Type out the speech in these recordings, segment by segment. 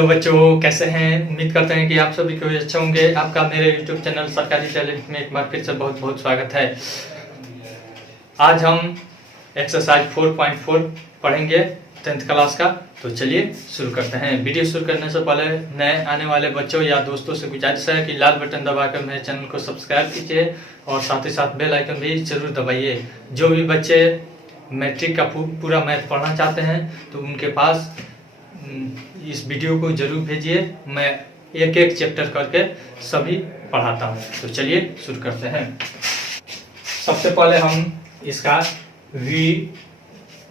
Hello बच्चों, कैसे हैं? उम्मीद करते हैं कि आप सभी को अच्छे होंगे। आपका मेरे YouTube चैनल सरकारी टैलेंट में एक बार फिर से बहुत बहुत स्वागत है। आज हम एक्सरसाइज 4.4 पढ़ेंगे 10th क्लास का। तो चलिए शुरू करते हैं। वीडियो शुरू करने से पहले नए आने वाले बच्चों या दोस्तों से गुजारिश है कि लाल बटन दबाकर मेरे चैनल को सब्सक्राइब कीजिए और साथ ही साथ बेल आइकन भी जरूर दबाइए। जो भी बच्चे मैट्रिक का पूरा मैथ पढ़ना चाहते हैं तो उनके पास इस वीडियो को जरूर भेजिए। मैं एक एक चैप्टर करके सभी पढ़ाता हूँ। तो चलिए शुरू करते हैं। सबसे पहले हम इसका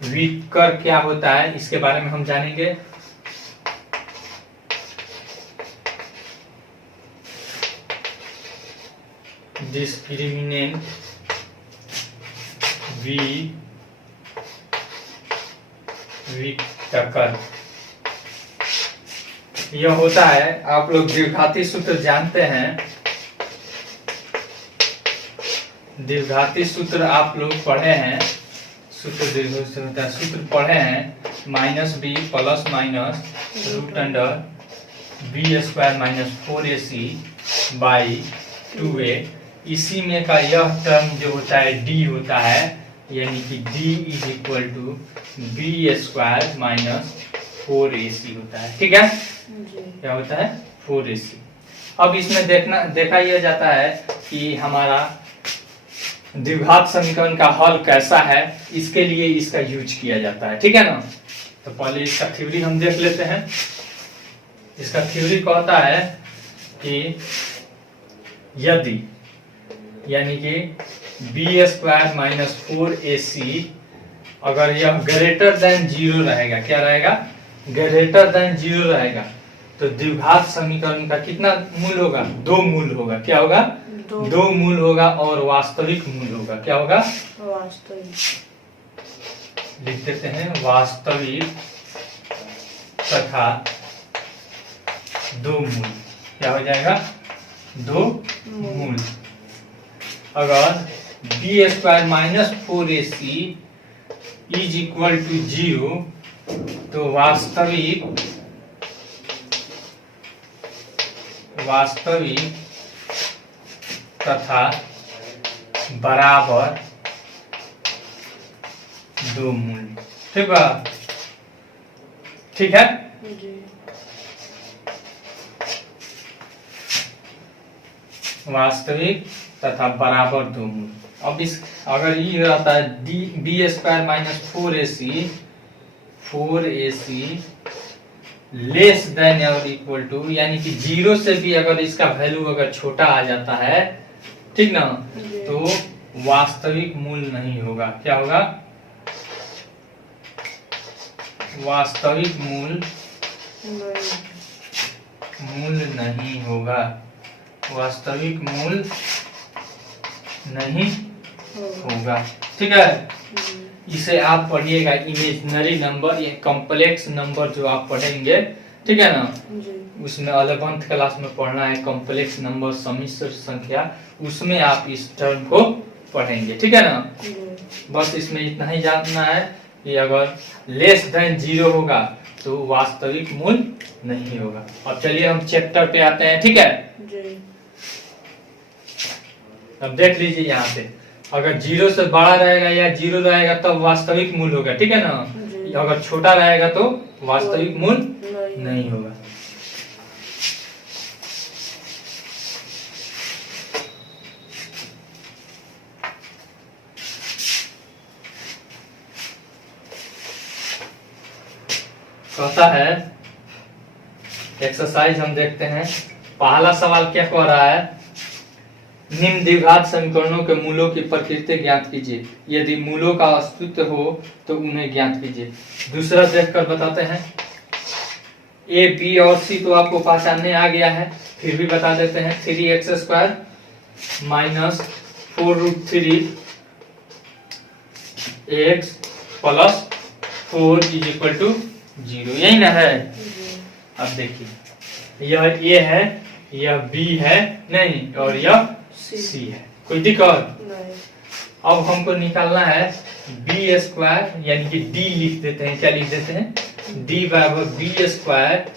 विकर क्या होता है इसके बारे में हम जानेंगे। डिस्क्रिमिनेंट विकर यह होता है, आप लोग द्विघाती सूत्र जानते हैं। द्विघाती सूत्र आप लोग पढ़े हैं, सूत्र पढ़े हैं। -b plus minus root under b² minus 4ac by 2a। इसी में का यह टर्म जो होता है d होता है, यानी कि d is equal to b² minus 4ac होता है। ठीक है, क्या होता है 4ac। अब इसमें देखा यह जाता है कि हमारा द्विघात समीकरण का हल कैसा है, इसके लिए इसका यूज किया जाता है। ठीक है ना। तो पहले इसका थ्योरी हम देख लेते हैं। इसका थ्योरी कहता है कि यदि यानी कि b² माइनस 4ac अगर यह ग्रेटर देन 0 रहेगा, क्या रहेगा? ग्रेटर देन 0 रहेगा, तो द्विघात समीकरण का कितना मूल होगा? 2 मूल होगा। क्या होगा? 2 मूल होगा और वास्तविक मूल होगा। क्या होगा? वास्तविक। लिख देते हैं वास्तविक तथा 2 मूल। क्या हो जाएगा? 2 मूल। अगर b² minus 4ac is equal to 0 तो वास्तविक तथा बराबर 2 मूल। ठीक है, ठीक है। वास्तविक तथा बराबर 2 मूल। अब इस अगर ये रहता है b² minus 4ac less than और इक्वल टू, यानी कि 0 से भी अगर इसका वैल्यू अगर छोटा आ जाता है, ठीक ना, तो वास्तविक मूल नहीं होगा। क्या होगा? वास्तविक मूल नहीं होगा। वास्तविक मूल नहीं होगा। ठीक है। इसे आप पढ़िएगा इमेजिनरी नंबर या कॉम्प्लेक्स नंबर जो आप पढ़ेंगे, ठीक है ना, उसमें 11th क्लास में पढ़ना है कॉम्प्लेक्स नंबर, सम्मिश्र संख्या, उसमें आप इस टर्म को पढ़ेंगे। ठीक है ना। बस इसमें इतना ही जानना है कि अगर लेस देन 0 होगा तो वास्तविक मूल नहीं होगा। अब चलिए हम चैप्टर पे आते हैं। ठीक है, अब देख लीजिए यहाँ पे, अगर 0 से बड़ा रहेगा या 0 रहेगा तब वास्तविक मूल होगा। ठीक है ना। अगर छोटा रहेगा तो वास्तविक मूल नहीं होगा। कहता है एक्सरसाइज हम देखते हैं। पहला सवाल क्या कह रहा है? निम्न द्विघात समीकरणों के मूलों की प्रकृति ज्ञात कीजिए। यदि मूलों का अस्तित्व हो तो उन्हें ज्ञात कीजिए। दूसरा देखकर बताते हैं। ए, बी और सी तो आपको पहचानने आ गया है, फिर भी बता देते हैं। 3x² minus 4√3 x plus 4 is equal to 0, यही ना है। अब देखिए, यह ए है, यह बी है नहीं, और यह सी है। कोई दिक्कत नहीं। अब हमको निकालना है b² यानी कि d लिख देते हैं। क्या लिख देते हैं? d बराबर b²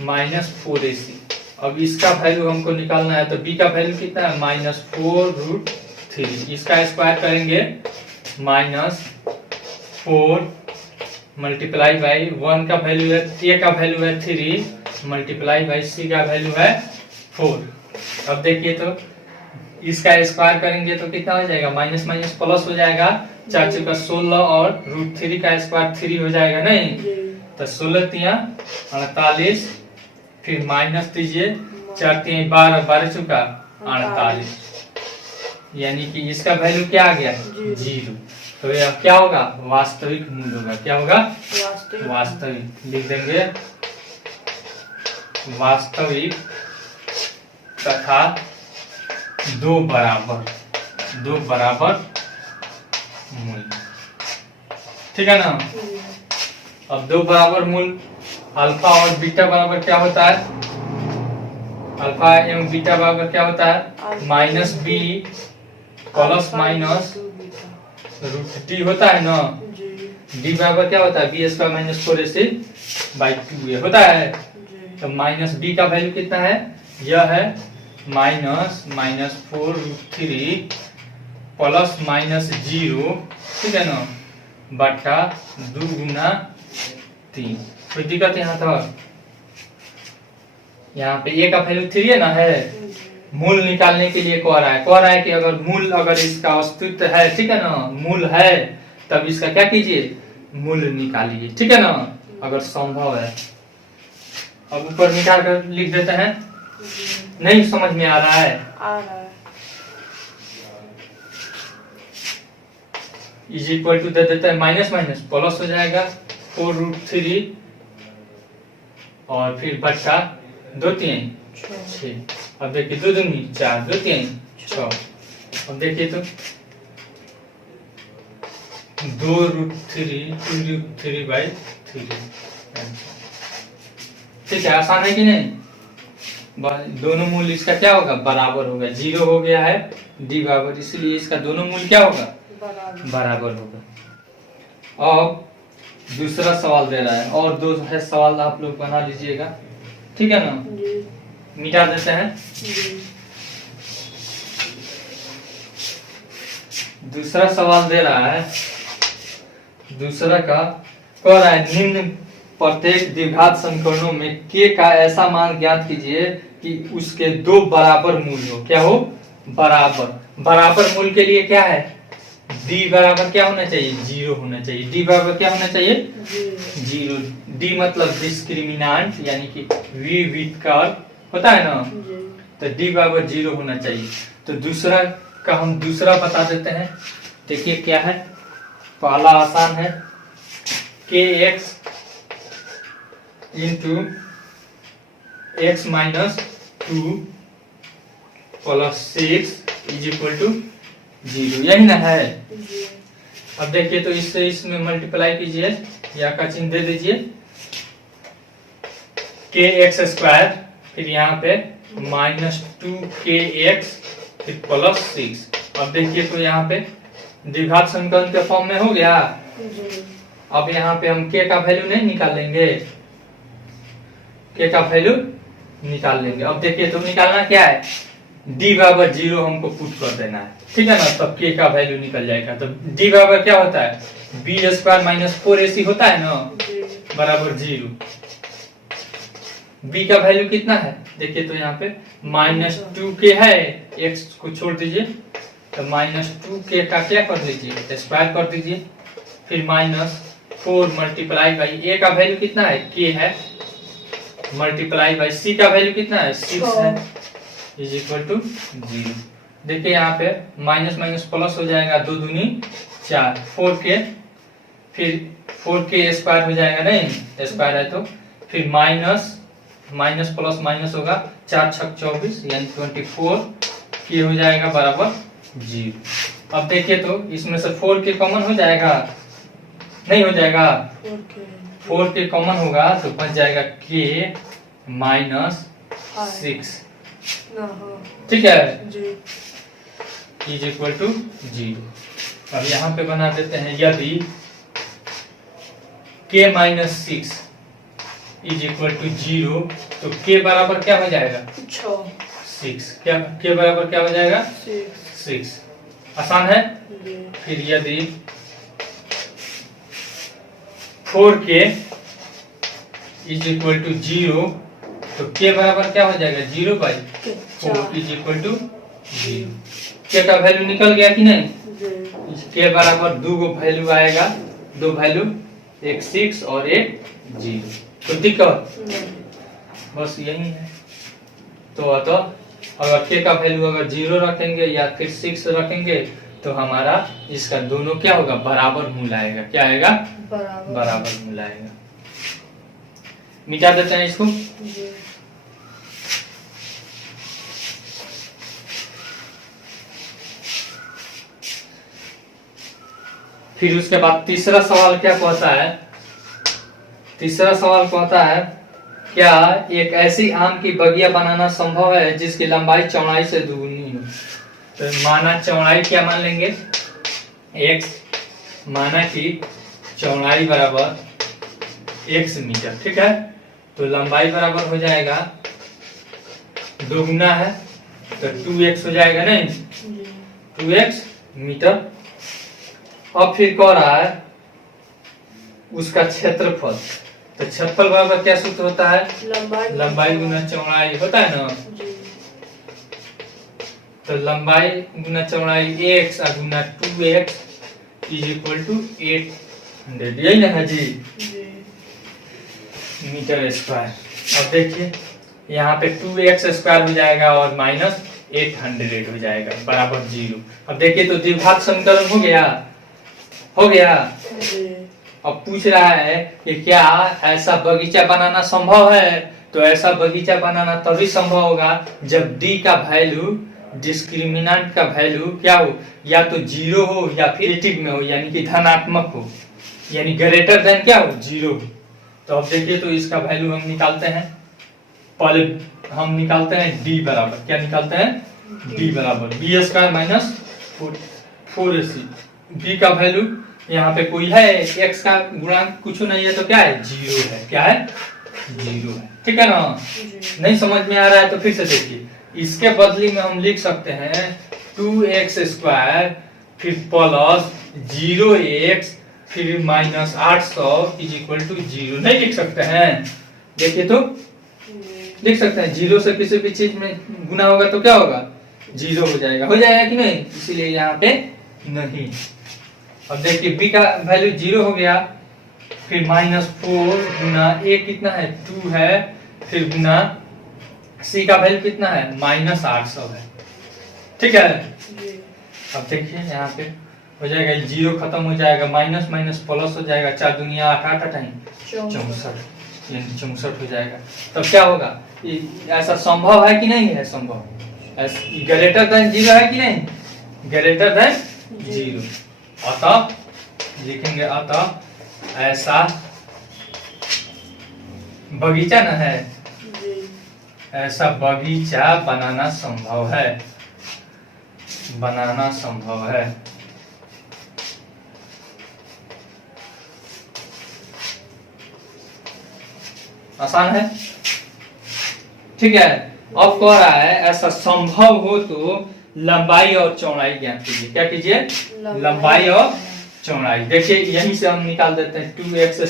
-4ac। अब इसका वैल्यू हमको निकालना है, तो b का वैल्यू कितना है -4√3। इसका स्क्वायर करेंगे -4 मल्टीप्लाई बाई 1 का वैल्यू है, a का वैल्यू है 3 मल्टीप्लाई बाई c का वैल्यू है 4। अब देखिए तो इसका स्क्वायर करेंगे तो कितना हो जाएगा, माइनस माइनस प्लस हो जाएगा, 4 चौका 16 और √3 का स्क्वायर 3 हो जाएगा नहीं, तो 16 तिया 48, फिर माइनस दीजिए 4 तिया 12, 12 चौका 48, यानी कि इसका वैल्यू क्या आ गया, 0। तो यह क्या होगा, वास्तविक मूल्य होगा। क्या होगा, वास्तविक। लिख देंगे वास्तविक तथा दो बराबर मूल। ठीक है ना। अब दो बराबर मूल अल्फा और बीटा बराबर क्या होता है, अल्फा एवं बीटा बराबर क्या होता है, -b प्लस माइनस √d होता है ना। d बराबर क्या होता है, b² - 4ac/2a होता है। तो -b का वैल्यू कितना है, यह है -4√3 प्लस माइनस 0, ठीक है ना, बटा 2 गुना 3। कोई दिक्कत यहाँ था, यहाँ पे a का वैल्यू 3 है ना, है मूल निकालने के लिए कह रहा है कि अगर मूल, अगर इसका अस्तित्व है, ठीक है ना, मूल है, तब इसका क्या कीजिए, मूल निकालिए, ठीक है ना, अगर संभव है। अब ऊपर निकाल कर लिख देते हैं। नहीं समझ में आ रहा है, इज इक्वल टू दे देते हैं, माइनस माइनस प्लस हो जाएगा 4√3 और फिर बच्चा 2 3 6। अब देखिए 2 दूनी 4, 2 3 6। अब देखिए तो 2√3 ठीक है, आसान है कि नहीं। दोनों मूल इसका क्या होगा, बराबर होगा। 0 हो गया है d बराबर, इसलिए इसका दोनों मूल क्या होगा, बराबर होगा। अब दूसरा सवाल दे रहा है, और दो है सवाल आप लोग बना लीजिएगा, ठीक है ना। मिटा देते हैं। दूसरा सवाल दे रहा है, दूसरा का कह रहा है, निम्न प्रत्येक द्विघात समीकरणों में k का ऐसा मान ज्ञात कीजिए कि उसके दो बराबर मूल हो। क्या हो, बराबर मूल के लिए क्या है, d बराबर क्या होना चाहिए, 0 होना चाहिए। d बराबर क्या होना चाहिए, 0। d मतलब डिस्क्रिमिनेंट, यानी कि विविधकर होता है ना, तो d बराबर 0 होना चाहिए। तो दूसरा का हम दूसरा बता देते हैं। देखिए क्या है, पहला आसान है, kx into x - 2 plus 6 is equal to 0, यही ना है। अब देखिए तो इससे इसमें मल्टीप्लाई कीजिए, या का चिन्ह दे दीजिए, kx², फिर यहाँ पे -2kx फिर प्लस 6। अब देखिए तो यहाँ पे द्विघात समीकरण के फॉर्म में हो गया। अब यहाँ पे हम k का वैल्यू नहीं निकालेंगे, k का वैल्यू निकाल लेंगे। अब देखिए तो निकालना क्या है, d बराबर 0 हमको पुट कर देना है, ठीक है ना, तब k का वैल्यू निकल जाएगा। तो d बराबर क्या होता है, b² - 4ac होता है ना, बराबर 0। b का वैल्यू कितना है, देखिए तो यहाँ पे -2k है, x को छोड़ दीजिए, तो -2k का क्या कर दीजिए, स्क्वायर कर दीजिए, फिर -4 मल्टीप्लाई बाई a का वैल्यू कितना है, k है, मल्टीप्लाई बाई c का वैल्यू कितना है, 6 है, इज इक्वल टू 0। देखिए यहाँ पे माइनस माइनस प्लस हो जाएगा, 2 दूनी 4, 4k, फिर 4k² हो जाएगा, नहीं स्क्वायर है तो, फिर माइनस प्लस माइनस होगा, 4 6 24 यानी 24 k हो जाएगा बराबर 0। अब देखिए तो इसमें से 4k कॉमन हो जाएगा, नहीं हो जाएगा, 4k कॉमन होगा तो बच जाएगा k - 6, ठीक है, इज इक्वल टू 0। अब यहाँ पे बना देते हैं, यदि k - 6 इज इक्वल टू 0, तो के बराबर क्या हो जाएगा 6। क्या के बराबर क्या हो जाएगा 6। आसान है। फिर यदि 4k इज इक्वल टू 0, तो के बराबर क्या हो जाएगा 0/4 इज इक्वल टू 0। के का वैल्यू निकल गया कि नहीं? के बराबर दो वैल्यू आएगा, दो वैल्यू, एक 6 और एक 0। तो दिक्कत बस यही है। तो अगर के का वैल्यू अगर 0 रखेंगे या फिर 6 रखेंगे तो हमारा इसका दोनों क्या होगा बराबर मूल आएगा। क्या आएगा? बराबर मूल आएगा। मिटा देते हैं इसको। फिर उसके बाद तीसरा सवाल क्या कहता है? तीसरा सवाल कहता है क्या एक ऐसी आम की बगिया बनाना संभव है जिसकी लंबाई चौड़ाई से दुगुनी हो? तो माना चौड़ाई क्या मान लेंगे x, माना कि चौड़ाई बराबर x मीटर, ठीक है। तो लंबाई बराबर हो जाएगा, दोगुना है तो 2x हो जाएगा, नहीं 2x मीटर। अब फिर कह रहा है उसका क्षेत्रफल। तो क्षेत्रफल बराबर क्या सूत्र होता है? लंबाई गुना चौड़ाई होता है ना। तो लंबाई गुना चौड़ाई x और गुना 2x इज इक्वल टू 800, यही ना है जी मीटर स्क्वायर। अब देखिए यहाँ पे 2x स्क्वायर हो जाएगा और माइनस 800 हो जाएगा बराबर 0। अब देखिए तो द्विघात समीकरण हो गया, हो गया। अब पूछ रहा है कि क्या ऐसा बगीचा बनाना संभव है? तो ऐसा बगीचा बनाना तभी संभव होगा जब d का वैल्यू, डिस्क्रिमिनेंट का वैल्यू क्या हो, या तो 0 हो या फिर नेगेटिव में हो, यानी कि धनात्मक हो, यानी ग्रेटर देन क्या हो 0 हो। तो अब देखिए तो इसका वैल्यू हम निकालते हैं। पहले हम निकालते हैं d बराबर, क्या निकालते हैं? d बराबर b square minus 4ac। b का वैल्यू यहाँ पे कोई है, x का गुणांक कुछ नहीं है तो क्या है 0 है। क्या है? 0 है, ठीक है ना। नहीं समझ में आ रहा है तो फिर से देखिए, इसके बदली में हम लिख सकते हैं 2x स्क्वायर फिर प्लस 0x फिर माइनस 800 इज इक्वल टू 0। नहीं लिख सकते हैं? देखिए तो लिख सकते हैं। 0 से किसी भी चीज में गुना होगा तो क्या होगा 0 हो जाएगा, हो जाएगा कि नहीं, इसीलिए यहाँ पे नहीं। अब देखिए b का वैल्यू 0 हो गया, फिर माइनस 4 गुना a कितना है 2 है, फिर गुना c का वैल्यू कितना है माइनस 800 है, ठीक है। अब देखिए यहाँ पे हो जाएगा 0 खत्म हो जाएगा, माइनस माइनस प्लस हो जाएगा, 4 दुनिया 8 8 64, यानी 64 हो जाएगा। तब क्या होगा? ऐसा संभव है कि नहीं है? संभव। ग्रेटर देन 0 है कि नहीं? Greater than 0। अतः लिखेंगे अतः ऐसा बगीचा न है, ऐसा बगीचा बनाना संभव है, बनाना संभव है। आसान है, ठीक है। अब कह रहा है ऐसा संभव हो तो लंबाई और चौड़ाई ज्ञात कीजिए। क्या कीजिए? लंबाई और चौड़ाई। देखिए यहीं से हम निकाल देते हैं 2x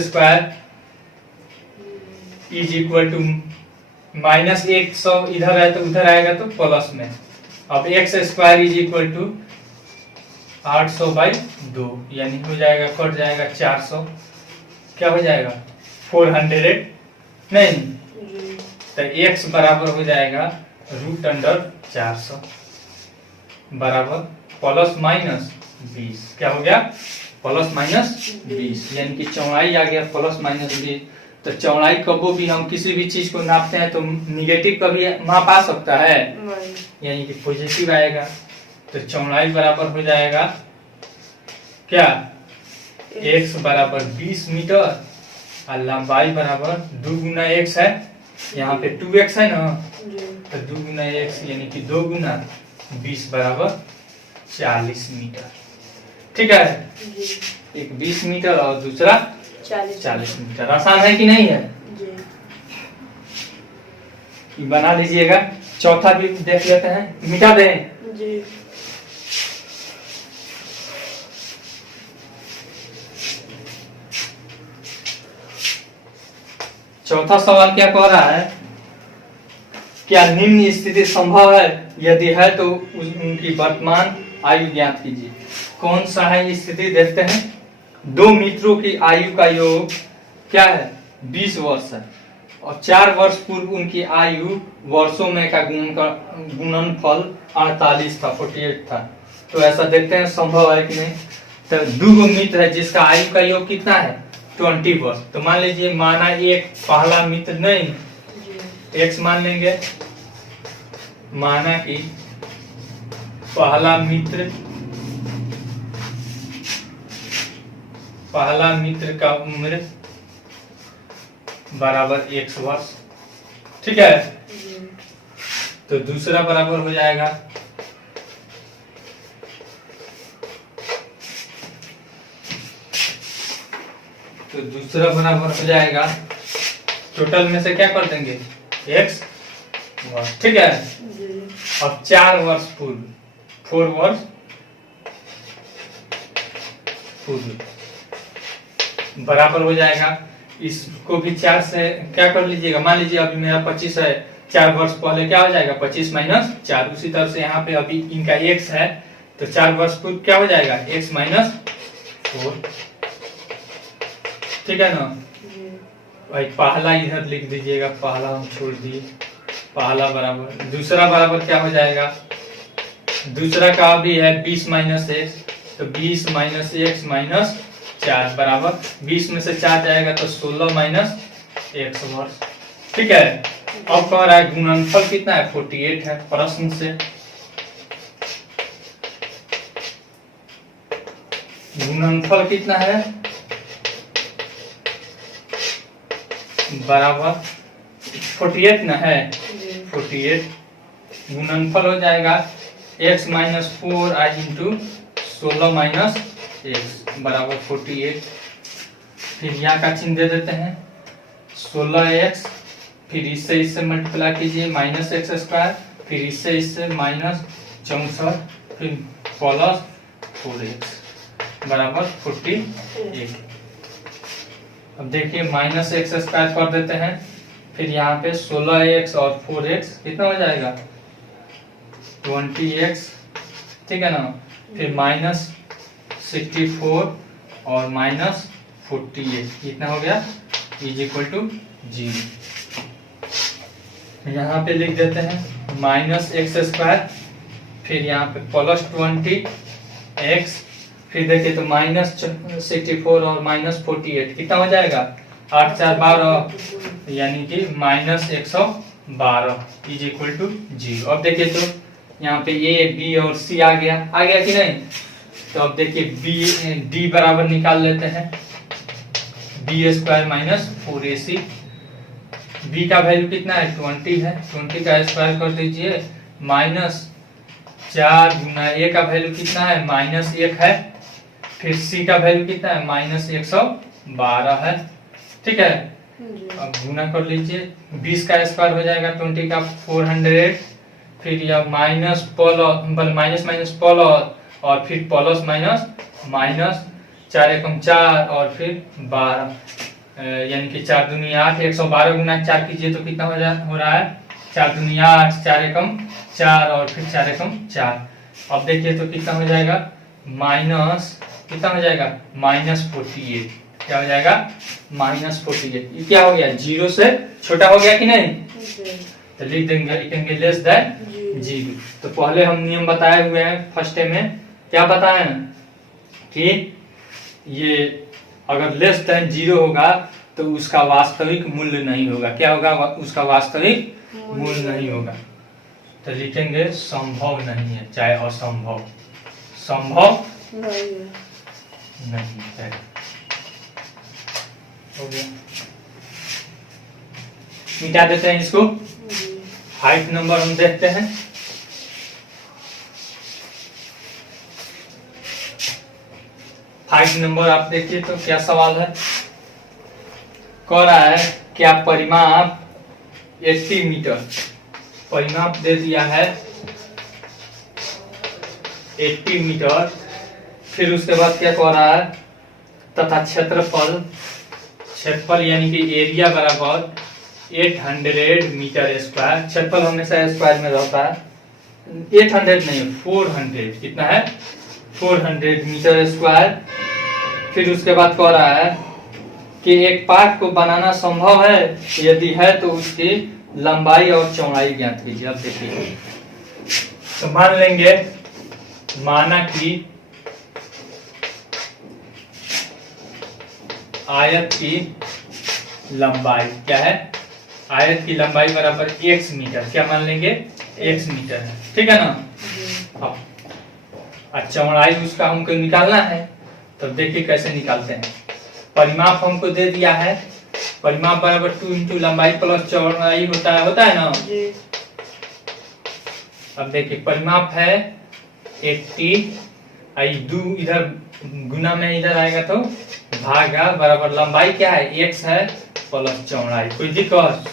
square is equal to minus 100 इधर है तो उधर आएगा तो प्लस में। अब x square is equal to 800/2, यानी हो जाएगा, कट जाएगा 400, क्या हो जाएगा 400, नहीं तो x बराबर हो जाएगा √400 बराबर प्लस माइनस 20। क्या हो गया? प्लस माइनस 20, यानी कि चौड़ाई आ गया प्लस माइनस 20। तो चौड़ाई कभी भी हम किसी भी चीज को नापते हैं तो निगेटिव कभी माप आ सकता है, यानी कि पॉजिटिव आएगा। तो चौड़ाई बराबर हो जाएगा क्या? x बराबर 20 मीटर और लंबाई बराबर 2 गुना x है, यहाँ पे 2x है ना, तो 2 गुना x यानी कि 2 गुना 20 बराबर 40 मीटर, ठीक है। एक 20 मीटर और दूसरा 40 मीटर। आसान है कि नहीं है? ये बना लीजिएगा। चौथा भी देख लेते हैं, मिटा दें जी। चौथा सवाल क्या कह रहा है, क्या निम्न स्थिति संभव है, यदि है तो उनकी वर्तमान आयु ज्ञात कीजिए। कौन सा है ये स्थिति, देखते हैं। दो मित्रों की आयु का योग क्या है, 20 वर्ष है और 4 वर्ष पूर्व उनकी आयु वर्षों में का गुणनफल 48 था, 48 था। तो ऐसा देखते हैं संभव है कि नहीं। तो दो मित्र है जिसका आयु का योग कितना है, 20 वर्ष। तो मान लीजिए, माना एक पहला मित्र नहीं, x मान लेंगे, माना कि पहला मित्र का उम्र बराबर x वर्ष, ठीक है। तो दूसरा बराबर हो जाएगा टोटल में से क्या कर देंगे, x वर्ष, ठीक है। अब 4 वर्ष पूर्व, 4 वर्ष पूर्व बराबर हो जाएगा। इसको भी 4 से क्या कर लीजिएगा, मान लीजिए अभी मेरा 25 है, 4 वर्ष पहले क्या हो जाएगा, 25 माइनस 4। उसी तरह से यहाँ पे अभी इनका x है, तो 4 वर्ष पूर्व क्या हो जाएगा, x माइनस 4, ठीक है ना। भाई पहला इधर लिख दीजिएगा, पहला हम छोड़ दिए, पहला बराबर। दूसरा बराबर क्या हो जाएगा, दूसरा का भी है 20 माइनस x, तो 20 माइनस x माइनस 4 बराबर 20 में से 4 जाएगा तो 16 माइनस x वर्ष, ठीक है। अब कह रहा है गुणनफल कितना है, 48 है प्रश्न से। गुणनफल कितना है, बराबर 48 ना है, 48 गुणनफल हो जाएगा x minus 4i into 16 minus x बराबर 48। फिर यहाँ का चिन्ह दे देते हैं, 16x, फिर इससे मल्टीप्लाई कीजिए माइनस एक्स स्क्वायर, फिर इससे माइनस 64, फिर प्लस 4x बराबर 48। अब देखिए माइनस एक्स स्क्वायर कर देते हैं, फिर यहाँ पे 16x और 4x कितना हो जाएगा, 20x, ठीक है ना। फिर माइनस 64 और माइनस 48 कितना हो गया, इज इक्वल टू 0। यहाँ पे लिख देते हैं माइनस एक्स स्क्वायर, फिर यहाँ पे प्लस 20x, फिर देखिए तो माइनस 64 और माइनस 48 कितना हो जाएगा, 8 4 12, यानी कि माइनस 112 इज इक्वल टू 0। अब देखिए तो यहाँ पे ए बी और सी आ गया कि नहीं। तो अब देखिए बी डी बराबर निकाल लेते हैं, B square minus 4ac। B का वैल्यू कितना है, 20 है, 20 का स्क्वायर कर दीजिए, माइनस 4 गुना ए का वैल्यू कितना है, माइनस 1 है, फिर सी का वैल्यू कितना है, माइनस 112 है, ठीक है। अब गुना कर लीजिए, 20 का स्क्वायर हो जाएगा 20 का 400, फिर यह माइनस माइनस माइनस प्लस और फिर प्लस माइनस माइनस, 4 एकम 4 और फिर 12, यानी कि 4 दूनी 8, 112 गुना 4 कीजिए तो कितना हो रहा है, 4 दूनी 8, 4 एकम 4 और फिर 4 एकम 4। अब देखिए तो कितना हो जाएगा, माइनस कितना हो जाएगा, माइनस 48। क्या हो जाएगा, माइनस 48। ये क्या हो गया, 0 से छोटा हो गया कि नहीं। तो लिख देंगे लेस देन 0। तो पहले हम नियम बताए हुए हैं फर्स्ट में, क्या बताए कि ये अगर लेस देन 0 होगा तो उसका वास्तविक मूल्य नहीं होगा। क्या होगा, उसका वास्तविक मूल्य नहीं होगा। तो लिखेंगे संभव नहीं है, चाहे असंभव, संभव नहीं है। हो गया, मिटा देते हैं इसको। 5 नंबर हम देखते हैं। फाइव नंबर आप देखिए तो क्या सवाल है, कह रहा है क्या परिमाप 80 मीटर, परिमाप दे दिया है 80 मीटर। फिर उसके बाद क्या कह रहा है, तथा क्षेत्रफल, क्षेत्रफल यानी कि एरिया बराबर 800 मीटर स्क्वायर। क्षेत्रफल हमेशा स्क्वायर में रहता है, 800 नहीं 400, कितना है 400 मीटर स्क्वायर। फिर उसके बाद कह रहा है कि एक पार्क को बनाना संभव है, यदि है तो उसकी लंबाई और चौड़ाई ज्ञात कीजिए। अब देखिए, तो मान लेंगे, माना कि आयत की लंबाई क्या है, आयत की लंबाई बराबर x मीटर, क्या मान लेंगे x मीटर है, ठीक है ना। अब चौड़ाई उसका हमको निकालना है, तो देखिए कैसे निकालते हैं। परिमाप हमको दे दिया है, परिमाप बराबर 2 इंटू लंबाई प्लस चौड़ाई होता है ना। अब देखिए परिमाप है 80, आई 2 इधर गुना में इधर आएगा तो भागा बराबर लंबाई क्या है x है प्लस चौड़ाई। कोई दिक्कत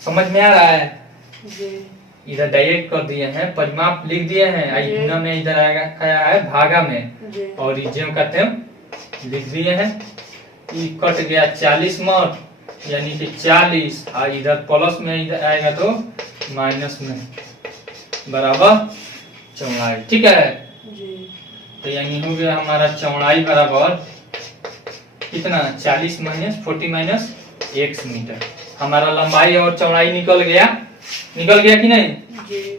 समझ में आ रहा है? इधर डायरेक्ट कर दिए हैं, परिमाप लिख दिए हैं, आई गुना में इधर आएगा क्या है भागा में, और जो कहते हैं लिख दिए हैं। ये कट गया 40 मत, यानी कि 40, और इधर प्लस में इधर आएगा तो माइनस में बराबर चौड़ाई, ठीक है। तो यानी हो गया हमारा चौड़ाई बराबर कितना 40 माइनस 40 माइनस x मीटर। हमारा लंबाई और चौड़ाई निकल गया कि नहीं।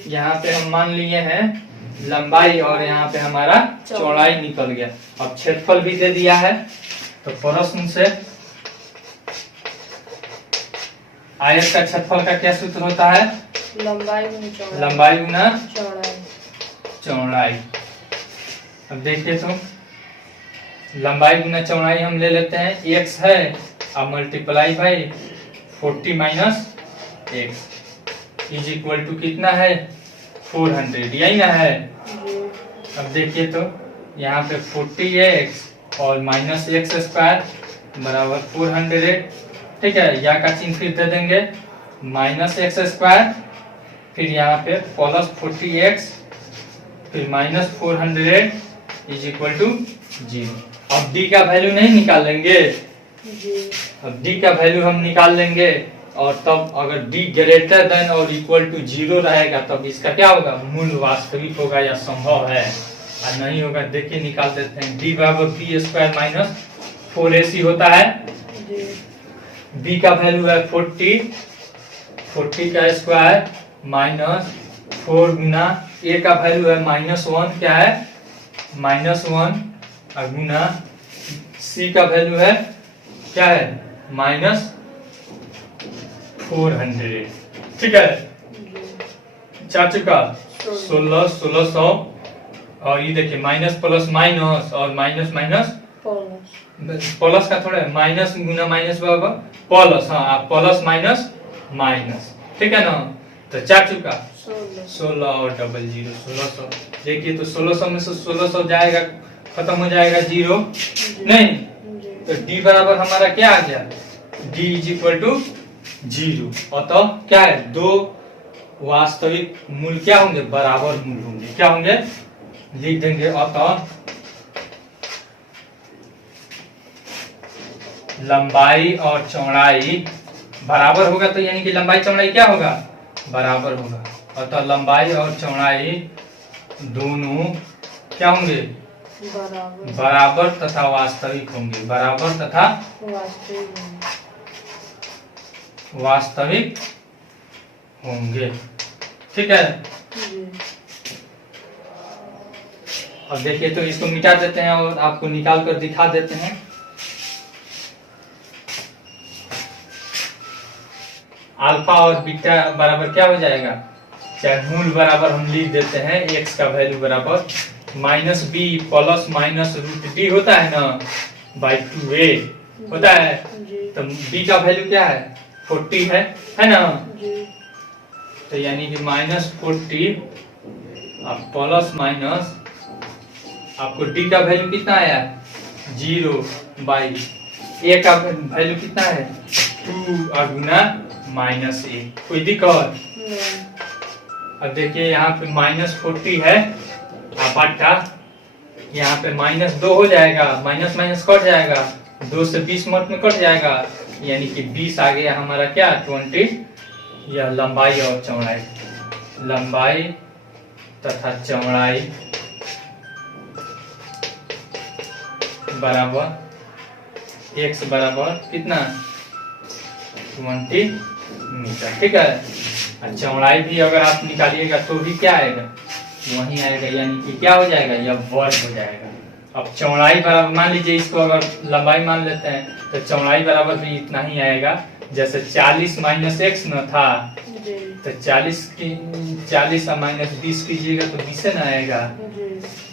यहाँ पे हम मान लिए हैं लंबाई और यहाँ पे हमारा चौड़ाई निकल गया। अब क्षेत्रफल भी दे दिया है, तो प्रश्न से आयत का क्षेत्रफल का क्या सूत्र होता है, लंबाई गुना चौड़ाई। अब देखिए तो लंबाई गुना चौड़ाई हम ले लेते हैं, x है अब multiply by 40 minus x is equal to कितना है 400, यही ना है। अब देखिए तो यहाँ पे 40x और माइनस x स्क्वायर बराबर 400, ठीक है। या का चिन्ह फिर दे देंगे माइनस x स्क्वायर, फिर यहाँ पे प्लस 40x फिर माइनस 400 इज इक्वल टू 0। अब d का वैल्यू नहीं निकालेंगे, अब d का वैल्यू हम निकाल लेंगे, और तब अगर d ग्रेटर देन और इक्वल टू 0 रहेगा तब इसका क्या होगा, मूल वास्तविक होगा या संभव है, और नहीं होगा देखिए निकाल देते हैं। d बराबर b स्क्वायर माइनस 4ac होता है। b का वैल्यू है 40 का स्क्वायर माइनस 4 गुना a का वैल्यू है -1, क्या है -1, और गुना c का वैल्यू है क्या है -400, ठीक है। चार का 1600, और ये देखिए माइनस प्लस माइनस और माइनस माइनस प्लस का थोड़ा माइनस गुना माइनस बराबर प्लस, हाँ प्लस माइनस माइनस, ठीक है ना। तो 4 का 16 और 00 1600। देखिए तो 1600 में से 1600 जाएगा, खत्म हो जाएगा 0 नहीं, तो d बराबर हमारा क्या आ गया, d इज इक्वल टू 0। अतः क्या है, दो वास्तविक मूल क्या होंगे, बराबर मूल होंगे, क्या होंगे लिख देंगे। अतः लंबाई और चौड़ाई बराबर होगा, तो यानी कि लंबाई चौड़ाई क्या होगा, बराबर होगा। अतः लंबाई और चौड़ाई दोनों क्या होंगे, बराबर तथा वास्तविक होंगे, बराबर तथा वास्तविक होंगे, ठीक है। अब देखिए तो इसको मिटा देते हैं और आपको निकाल कर दिखा देते हैं। अल्फा और बीटा बराबर क्या हो जाएगा, चाहे मूल बराबर हम लिख देते हैं, x का वैल्यू बराबर -b प्लस माइनस √d होता है ना, बाई 2a होता है। तो b का वैल्यू क्या है 40 है ना, तो यानी कि -40 प्लस माइनस आपको d का वैल्यू कितना आया 0 बाई ए का वैल्यू कितना है 2 और गुना -1। कोई दिक्कत? अब देखिए यहाँ पे -40 है आपाटा, यहाँ पे -2 हो जाएगा, माइनस माइनस कट जाएगा, 2 से 20 मत में कट जाएगा, यानी कि 20 आ गया हमारा क्या 20। यह लंबाई और चौड़ाई, लंबाई तथा चौड़ाई बराबर x बराबर कितना 20 मीटर। ठीक है, और चौड़ाई भी अगर आप निकालिएगा तो भी क्या आएगा वही आएगा, यानी कि क्या हो जाएगा यह वर्ग हो जाएगा। अब चौड़ाई बराबर मान लीजिए, इसको अगर लंबाई मान लेते हैं तो चौड़ाई बराबर भी इतना ही आएगा। जैसे 40 माइनस x न था तो 40 और -20 कीजिएगा तो 20 ना आएगा,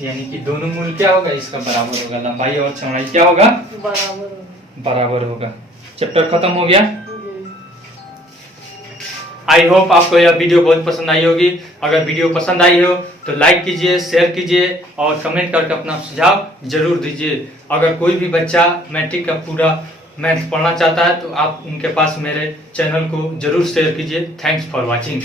यानी कि दोनों मूल क्या होगा इसका बराबर होगा, लंबाई और चौड़ाई क्या होगा बराबर होगा। चैप्टर खत्म हो गया। आई होप आपको यह वीडियो बहुत पसंद आई होगी। अगर वीडियो पसंद आई हो तो लाइक कीजिए, शेयर कीजिए और कमेंट करके अपना सुझाव जरूर दीजिए। अगर कोई भी बच्चा मैट्रिक का पूरा मैथ पढ़ना चाहता है तो आप उनके पास मेरे चैनल को जरूर शेयर कीजिए। Thanks for watching.